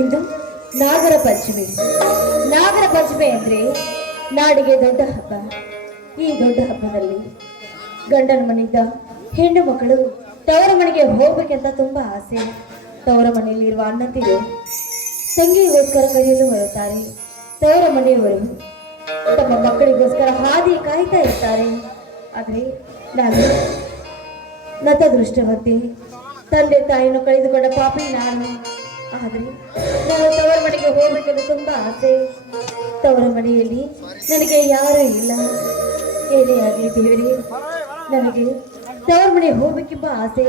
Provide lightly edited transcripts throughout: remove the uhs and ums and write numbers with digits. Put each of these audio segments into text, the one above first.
ಇಂದು ನಾಗರ ಪಂಚಮಿ. ನಾಗರ ಪಂಚಮಿ ಅಂದ್ರೆ ನಾಡಿಗೆ ದೊಡ್ಡ ಹಬ್ಬ. ಈ ದೊಡ್ಡ ಹಬ್ಬದಲ್ಲಿ ಗಂಡನ ಮನೆಯಿಂದ ಹೆಣ್ಣು ಮಕ್ಕಳು ತವರ ಮನೆಗೆ ಹೋಗ್ಬೇಕಂತ ತುಂಬಾ ಆಸೆ. ತವರ ಮನೆಯಲ್ಲಿರುವ ಅಣ್ಣಂದಿರು ತಂಗಿಗೋಸ್ಕರ ಕರೆಯಲು ಬರುತ್ತಾರೆ. ತವರ ಮನೆಯವರು ತಮ್ಮ ಮಕ್ಕಳಿಗೋಸ್ಕರ ಹಾದಿ ಕಾಯ್ತಾ ಇರ್ತಾರೆ. ಆದರೆ ನಾನು ನತದೃಷ್ಟವತಿ, ತಂದೆ ತಾಯಿಯನ್ನು ಕಳೆದುಕೊಂಡ ಪಾಪಿ ನಾನು. ಆದರೆ ನಾನು ತವರ ಮನೆಗೆ ಹೋಗ್ಬೇಕಂತ ತುಂಬಾ ಆಸೆ. ತವರ ಮನೆಯಲ್ಲಿ ನನಗೆ ಯಾರೂ ಇಲ್ಲ. ಏನೇ ಆಗಲಿ ದೇವರೇ, ನನಗೆ ತವರ ಮನೆಗೆ ಹೋಗ್ಬೇಕೆಂಬ ಆಸೆ.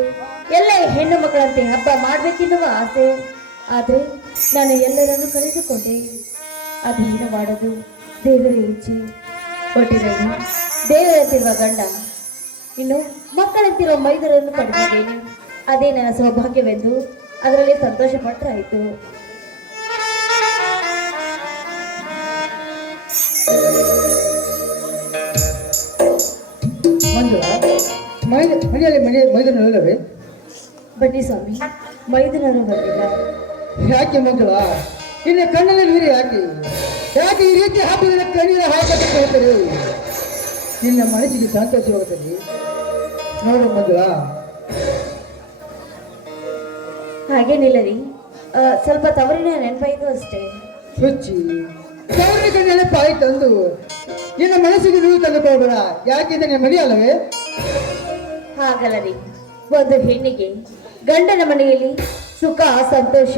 ಎಲ್ಲ ಹೆಣ್ಣು ಮಕ್ಕಳಂತೆ ಹಬ್ಬ ಮಾಡ್ಬೇಕೆನ್ನುವ ಆಸೆ. ಆದರೆ ನಾನು ಎಲ್ಲರನ್ನು ಕಳೆದುಕೊಂಡೆ. ಅದೇನು ಮಾಡೋದು, ದೇವರ ಇಚ್ಛೆ. ಕೊಟ್ಟಿದ್ದೇನೆ ದೇವರಂತಿರುವ ಗಂಡ, ಇನ್ನು ಮಕ್ಕಳಂತಿರುವ ಮೈದರನ್ನು ಪಡೆದಿದ್ದೇನೆ. ಅದೇ ನನ್ನ ಸೌಭಾಗ್ಯವೆಂದು ಅದರಲ್ಲಿ ಸಂತೋಷ ಪಟ್ಟರಾಯಿತು. ಮನೆಯಲ್ಲಿ ಮೈದನಲ್ಲವೇ? ಬನ್ನಿ ಸ್ವಾಮಿ, ಮೈದನರು ಬಂದಿಲ್ಲ. ಯಾಕೆ ಮಂಜುಳ, ನಿನ್ನ ಕಣ್ಣಲ್ಲಿ ನೀರು ಯಾಕೆ ಯಾಕೆ ಈ ರೀತಿ ಹಬ್ಬದ ಕಣ್ಣೀರ ಹಾಕಕ್ಕೆ ಹೇಳ್ತಾರೆ? ನಿನ್ನ ಮನಸ್ಸಿಗೆ ಸಂತೋಷವಾಗುತ್ತದೆ ನೋಡು ಮಂಜುಳ. ಹಾಗೇನಿಲ್ಲ ರೀ, ಸ್ವಲ್ಪ ತವರಿನ ನೆನಪಾಯ್ತು ಅಷ್ಟೇ. ಹುಚ್ಚಿ, ತವರಿನ ನೆನಪಾಯ್ತು ಅಂದು ನಿನ್ನ ಮನಸ್ಸಿಗೆ ನೀವು ತಂದುಕೊಳ್ಬೇಡ. ಯಾಕೆಂದ್ರೆ ನಿನ್ನ ಮನೆ ಅಲ್ಲವೇ? ಹಾಗಲ್ಲ ರೀ, ಒಂದು ಹೆಣ್ಣಿಗೆ ಗಂಡನ ಮನೆಯಲ್ಲಿ ಸುಖ ಸಂತೋಷ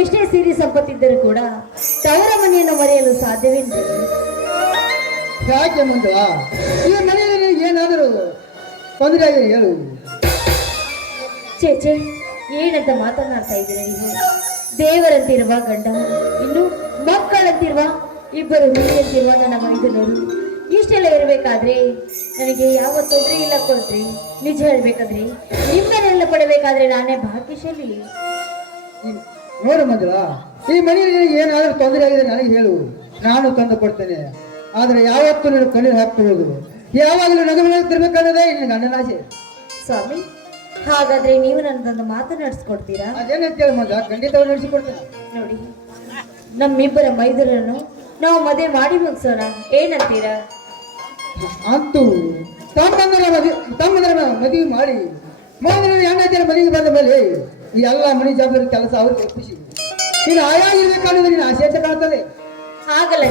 ಎಷ್ಟೇ ಸಿರಿ ಸಂಪತ್ತಿದ್ದರೂ ಕೂಡ ತವರ ಮನೆಯನ್ನು ಮರೆಯಲು ಸಾಧ್ಯವಿಲ್ಲ. ಯಾಕೆ ಮಂಜುಳ, ಈ ಮನೆಯಲ್ಲಿ ಏನಾದರೂ ತೊಂದರೆ ಆಗಿದೆ ಹೇಳು. ಚೇಚೆ, ಏನಂತ ಮಾತನಾಡ್ತಾ ಇದ್ದೀರ ನೀವು? ದೇವರಂತಿರುವ ಗಂಡ, ಇನ್ನು ಮಕ್ಕಳಂತಿರುವ ಇಬ್ಬರು ಹುಡುಗಿಯಂತಿರುವ ನನ್ನ ಮೈದನರು ಇಷ್ಟೆಲ್ಲ ಇರಬೇಕಾದ್ರೆ ನನಗೆ ಯಾವ ತೊಂದರೆ ಇಲ್ಲ ಕೊಡ್ರಿ. ನಿಜ ಹೇಳ್ಬೇಕಾದ್ರೆ ನಿಮ್ಮನ್ನೆಲ್ಲ ಪಡಬೇಕಾದ್ರೆ ನಾನೇ ಭಾಗ್ಯಶಾಲಿ. ನೋಡು ಮಂಜುಳ, ಈ ಮನೆಯಲ್ಲಿ ಏನಾದರೂ ತೊಂದರೆ ಆಗಿದೆ ನನಗೆ ಹೇಳು, ನಾನು ತಂದು ಕೊಡ್ತೇನೆ. ಆದರೆ ಯಾವತ್ತೂ ನೀನು ಕಣ್ಣೀರು ಹಾಕ್ತಿರೋದು, ಯಾವಾಗಲೂ ನಗತಿರ್ಬೇಕನ್ನೋದೇ ಇನ್ನು ಗಂಡನ ಆಸೆ. ಸ್ವಾಮಿ, ಹಾಗಾದ್ರೆ ನೀವು ನನ್ನದೊಂದು ಮಾತನಾಡಿಸ್ಕೊಡ್ತೀರಾ? ಅದೇನಂತೇಳಿ ಮಂಜುಳ, ಖಂಡಿತವಾಗಿ ನಡೆಸಿಕೊಡ್ತೇನೆ. ನೋಡಿ, ನಮ್ಮಿಬ್ಬರ ಮೈದರನ್ನು ನಾವು ಮದುವೆ ಮಾಡಿ ಮುಗಿಸೋಣ, ಏನಂತೀರಾ? ಅಂತೂ ತಮ್ಮಂದರ ಮದುವೆ ಮಾಡಿ ಮೊದಲನೇ ಹೆಣ್ಣಾಚಾರ ಮದುವೆಗೆ ಬಂದ ಮೇಲೆ ಈ ಎಲ್ಲ ಮನೆ ಜವಾಬ್ದಾರಿ ಕೆಲಸ ಅವ್ರಿಗೆ ಒಪ್ಪಿಸಿ ಈಗ ಆಯಾಗಿರ್ಬೇಕಾದ್ರೆ ನಿನ್ನ ಆಸೆ ಅಂತ ಕಾಣ್ತದೆ. ಹಾಗಲ್ಲ,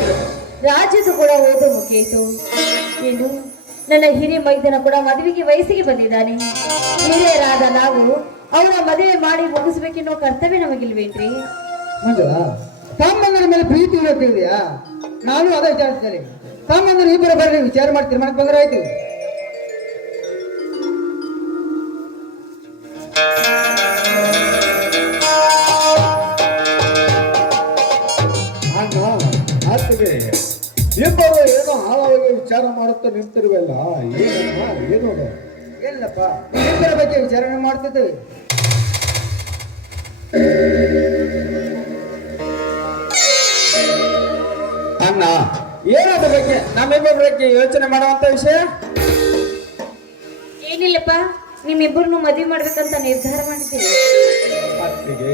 ರಾಜ್ಯದ ಕೂಡ ಓದು ಮುಗಿಯಿತು. ಇನ್ನು ನನ್ನ ಹಿರಿಯ ಮೈದನ ಕೂಡ ಮದುವೆಗೆ ವಯಸ್ಸಿಗೆ ಬಂದಿದ್ದಾನೆ. ಹಿರಿಯರಾದ ನಾವು ಅವರ ಮದುವೆ ಮಾಡಿ ಮುಗಿಸ್ಬೇಕೆನ್ನುವ ಕರ್ತವ್ಯ ನಮಗಿಲ್ವೇನ್ರಿ? ಮಂಜುಳ, ತಮ್ಮಂದರ ಮೇಲೆ ಪ್ರೀತಿ ಇರುತ್ತಿದೆಯಾ? ನಾನು ಅದೇ ವಿಚಾರಿಸ್ತೇನೆ. ತಮ್ಮಂದರು ಇಬ್ಬರು ಬರ್ರಿ, ವಿಚಾರ ಮಾಡಿ ತೀರ್ಮಾನಕ್ಕೆ ಬಂದ್ರೆ ಆಯ್ತು. ಇಬ್ಬರು ಏನೋ ಆಳವಾಗಿ ವಿಚಾರ ಮಾಡುತ್ತಾ ನಿಂತಿರುವಲ್ಲ, ಏನು ಏನಪ್ಪ, ಇಬ್ಬರ ಬಗ್ಗೆ ವಿಚಾರಣೆ ಮಾಡ್ತಿದ್ದೇವೆ. ಅಣ್ಣ, ಏನದ ಬಗ್ಗೆ ನಮ್ಮಿಬ್ಬರ ಬಗ್ಗೆ ಯೋಚನೆ ಮಾಡುವಂತ ವಿಷಯ? ಏನಿಲ್ಲಪ್ಪ, ನಿಮ್ಮಿಬ್ಬರನ್ನು ಮದುವೆ ಮಾಡ್ಬೇಕಂತ ನಿರ್ಧಾರ ಮಾಡಿದ್ದೀವಿ. ಅತ್ತಿಗೆ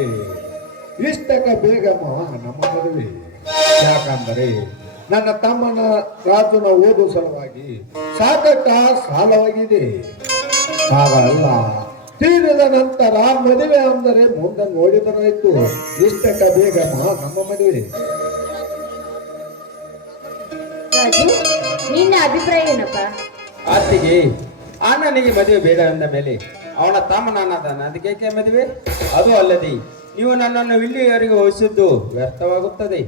ಇಷ್ಟಕ್ಕ ಬೇಗಮ್ಮ ನಮ್ಮ ಮದುವೆ. ಯಾಕಂದರೆ ನನ್ನ ತಮ್ಮನ ರಾಜನ ಓದು ಸಲುವಾಗಿ ಸಾಕಟ್ಟ ಸಾಲವಾಗಿದೆ. ಹಾಗಲ್ಲ, ತೀರಿದ ನಂತರ ಮದುವೆ ಅಂದರೆ ಮುಂದೆ ನೋಡಿದರಾಯ್ತು. ಇಷ್ಟಕ್ಕ ಬೇಗಮ್ಮ ನಮ್ಮ ಮದುವೆ. ರಾಜು, ನಿನ್ನ ಅಭಿಪ್ರಾಯ ಏನಪ್ಪ? ಅತ್ತಿಗೆ, ಅಣ್ಣನಿಗೆ ಮದುವೆ ಬೇಡ ಅಂದ ಮೇಲೆ ಅವನ ತಮ್ಮ ನಾನದಾನ, ಅದಕ್ಕೆ ಮದುವೆ? ಅದು ಅಲ್ಲದೆ ನೀವು ನನ್ನನ್ನು ಇಲ್ಲಿಯವರೆಗೆ ವಹಿಸಿದ್ದು ವ್ಯರ್ಥವಾಗುತ್ತದೆ.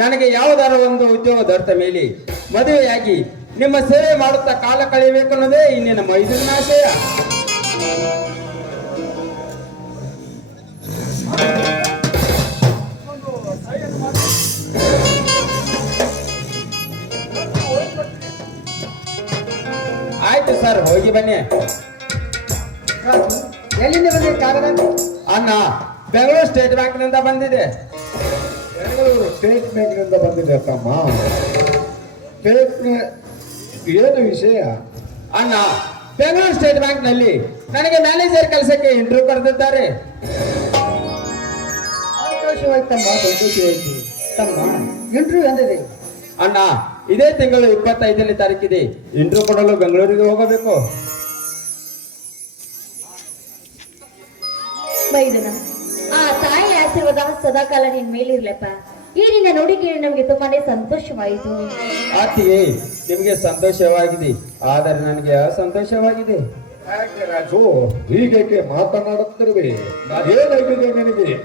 ನನಗೆ ಯಾವುದಾರ ಒಂದು ಉದ್ಯೋಗ ದೊರೆತ ಮೇಲೆ ಮದುವೆಯಾಗಿ ನಿಮ್ಮ ಸೇವೆ ಮಾಡುತ್ತಾ ಕಾಲ ಕಳೆಯಬೇಕನ್ನೋದೇ ಇನ್ನಿನ ಮೈದನ ಆಶಯ. ಆಯ್ತು ಸರ್, ಹೋಗಿ ಬನ್ನಿ. ಎಲ್ಲಿಂದ ಬಂದಿದೆ ಕಾಗದ? ಅಣ್ಣ, ಬೆಂಗಳೂರು ಸ್ಟೇಟ್ ಬ್ಯಾಂಕ್ನಿಂದ ಬಂದಿದೆ. ಬೆಂಗಳೂರು ಸ್ಟೇಟ್ ಬ್ಯಾಂಕ್ನಿಂದ ಬಂದಿದೆ ತಮ್ಮ. ಏನು ವಿಷಯ? ಅಣ್ಣ, ಬೆಂಗಳೂರು ಸ್ಟೇಟ್ ಬ್ಯಾಂಕ್ ನಲ್ಲಿ ನನಗೆ ಮ್ಯಾನೇಜರ್ ಕೆಲಸಕ್ಕೆ ಇಂಟರ್ವ್ಯೂ ಕರೆದಿದ್ದಾರೆ. ಸಂತೋಷವಾಯ್ತು ತಮ್ಮ, ಸಂತೋಷವಾಯ್ತು ತಮ್ಮ. ಇಂಟರ್ವ್ಯೂ ಎಂದಿದೆ? ಅಣ್ಣ, ಇದೇ ತಿಂಗಳು 25ನೇ ತಾರೀಕಿದೆ. ಇಂಟರ್ವ್ಯೂ ಕೊಡಲು ಬೆಂಗಳೂರಿಗೆ ಹೋಗಬೇಕು. ಮೈದುನ, ಆ ತಾಯಿ ಆಶೀರ್ವಾದ ಸದಾಕಾಲ ನಿನ್ ಮೇಲಿರ್ಲಪ್ಪ. ಈ ನಿನ್ನ ನೋಡಿ ಕೇಳಿ ನಮ್ಗೆ ತುಂಬಾನೇ ಸಂತೋಷವಾಯಿತು. ಆತಿಗೆ ನಿಮಗೆ ಸಂತೋಷವಾಗಿದೆ, ಆದರೆ ನನಗೆ ಅಸಂತೋಷವಾಗಿದೆ. ಯಾಕೆ ರಾಜು ಹೀಗೇಕೆ ಮಾತನಾಡುತ್ತಿರುವೆ? ಏನಾಗಿದೆ ನಿನಗೆ?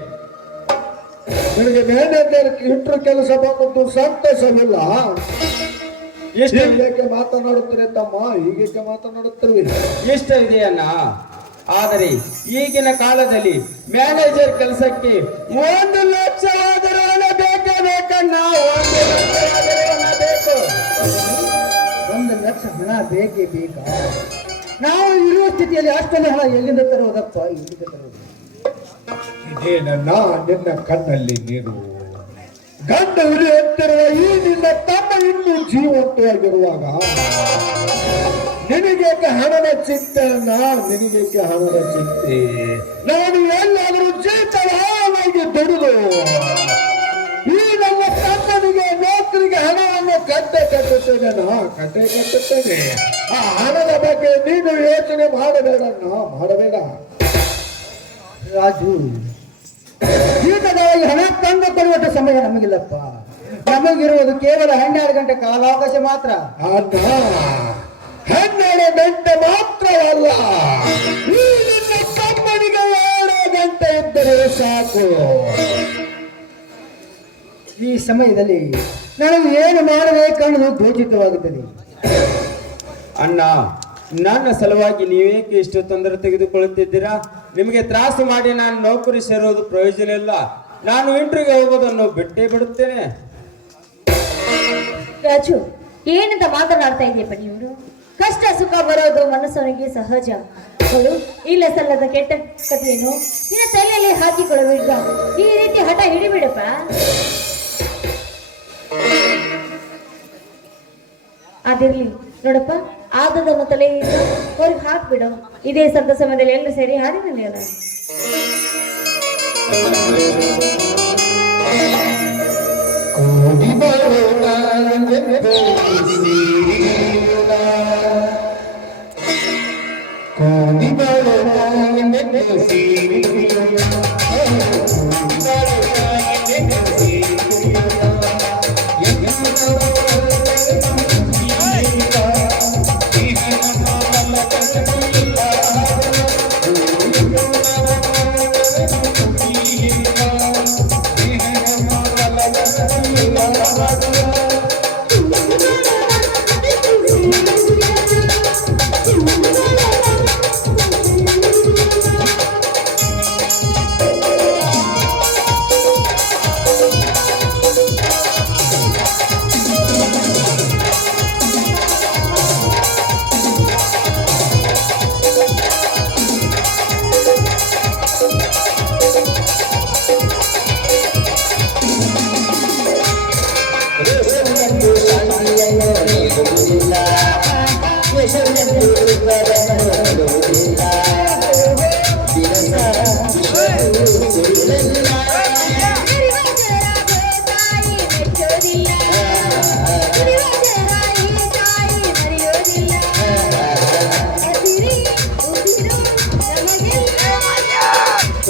ನಿನಗೆ ಮ್ಯಾನೇಜರ್ ಇಟ್ಟರು ಕೆಲಸ ಬಂದದ್ದು ಸಂತೋಷವಿಲ್ಲ? ಎಷ್ಟು ಹೀಗೇಕೆ ಮಾತನಾಡುತ್ತೀರಿ ತಮ್ಮ? ಹೀಗೇಕೆ ಮಾತನಾಡುತ್ತಿರುವೆ? ಇಷ್ಟವಿದೆ ಅಣ್ಣ, ಆದರೆ ಈಗಿನ ಕಾಲದಲ್ಲಿ ಮ್ಯಾನೇಜರ್ ಕೆಲಸಕ್ಕೆ 1 ಲಕ್ಷವಾದರೂ ಹಣ ಬೇಕೇ ಬೇಕಣ್ಣ. 1 ಲಕ್ಷವಾದರೂ ಹಣ ಬೇಕು. 1 ಲಕ್ಷ ಹಣ ಬೇಕೇ ಬೇಕಾ? ನಾವು ಇರುವ ಸ್ಥಿತಿಯಲ್ಲಿ ಅಷ್ಟೊಂದು ಹಣ ಎಲ್ಲಿಂದ ತರುವುದಪ್ಪ? ಎಲ್ಲಿಂದ ತರುವುದು? ಇದೇನನ್ನ ನಿನ್ನ ಕಣ್ಣಲ್ಲಿ ನೀರು ಗಂಡ ಉರಿಯುತ್ತಿರುವ ಈ ನಿನ್ನ ತಮ್ಮ ಇನ್ನೂ ಜೀವಂತವಾಗಿರುವಾಗ ನಿನಗೇಕೆ ಹಣದ ಚಿಂತೆ ಅನ್ನ? ನಿನಗೇಕೆ ಹಣದ ಚಿಂತೆ? ನಾನು ಎಲ್ಲಾದರೂ ಜೀತವಾಗಿ ದುಡಿದು ಈ ನನ್ನ ತಮ್ಮನಿಗೆ ನೌಕರಿಗೆ ಹಣವನ್ನು ಕಟ್ಟುತ್ತೇನೆ ಆ ಹಣದ ಬಗ್ಗೆ ನೀನು ಯೋಚನೆ ಮಾಡಬೇಡಣ್ಣ, ಮಾಡಬೇಡ. ರಾಜು, ಜೀತದೊಳಗೆ ಹಣ ತಂದು ಕೊಡುವಂತ ಸಮಯ ನಮಗಿಲ್ಲಪ್ಪ. ನಮಗಿರುವುದು ಕೇವಲ 12 ಗಂಟೆ ಕಾಲಾವಕಾಶ ಮಾತ್ರ. ಅಣ್ಣ, 12 ಗಂಟೆ ಮಾತ್ರವಲ್ಲ, ಈ ನಿನ್ನ ತಮ್ಮನಿಗೆ 7 ಗಂಟೆ ಇದ್ದರೆ ಸಾಕು. ಈ ಸಮಯದಲ್ಲಿ ನನಗೆ ಏನು ಮಾಡಬೇಕನ್ನೋದು ಗೋಚಿತವಾಗುತ್ತದೆ. ಅಣ್ಣ, ನನ್ನ ಸಲುವಾಗಿ ನೀವೇಕೆ ಇಷ್ಟು ತೊಂದರೆ ತೆಗೆದುಕೊಳ್ಳುತ್ತಿದ್ದೀರಾ? ನಿಮಗೆ ತ್ರಾಸು ಮಾಡಿ ನಾನು ನೌಕರಿ ಸೇರೋದು ಪ್ರಯೋಜನ ಇಲ್ಲ. ನಾನು ಇಂಟರ್ವ್ಯೂಗೆ ಹೋಗೋದನ್ನು ಬಿಟ್ಟೇ ಬಿಡುತ್ತೇನೆ. ರಾಜು, ಏನಂತ ಮಾತನಾಡ್ತಾ ಇದೆಯಪ್ಪ ನೀವು? ಕಷ್ಟ ಸುಖ ಬರೋದು ಮನಸ್ಸನಿಗೆ ಸಹಜ. ಅವಳು ಇಲ್ಲ ಸಲ್ಲದ ಕೆಟ್ಟ ಕಥೆಯನ್ನು ನಿನ್ನ ತಲೆಯಲ್ಲಿ ಹಾಕಿಕೊಳ್ಳಬೇಡ. ಈ ರೀತಿ ಹಠ ಹಿಡಿಬಿಡಪ್ಪ. ಅದಿರ್ಲಿ ನೋಡಪ್ಪ, ಆದದನ್ನು ತಲೆಯಿಂದ ಹೊರಗೆ ಹಾಕ್ಬಿಡು. ಇದೇ ಸಂತ ಸಮಯದಲ್ಲಿ ಎಲ್ಲರೂ ಸೇರಿ ಹಾಡಿನಲ್ಲಿ ಅಲ್ಲ.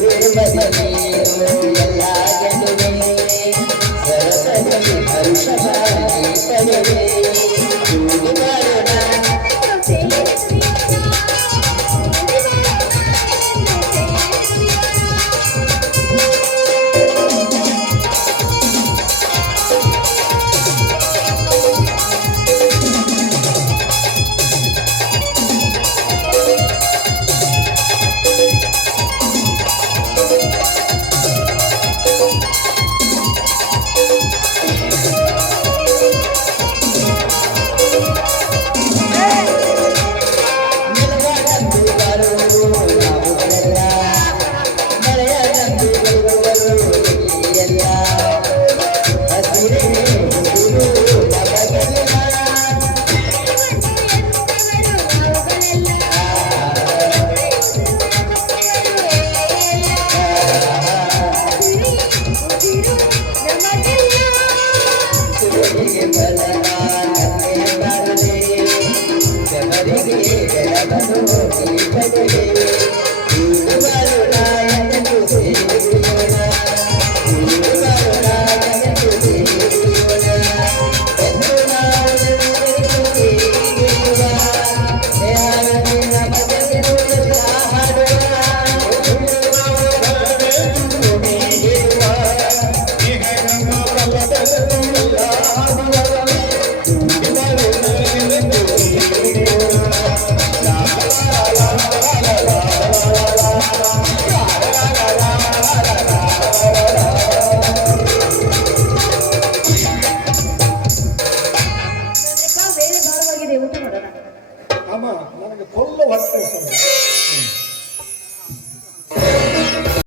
Terima kasih.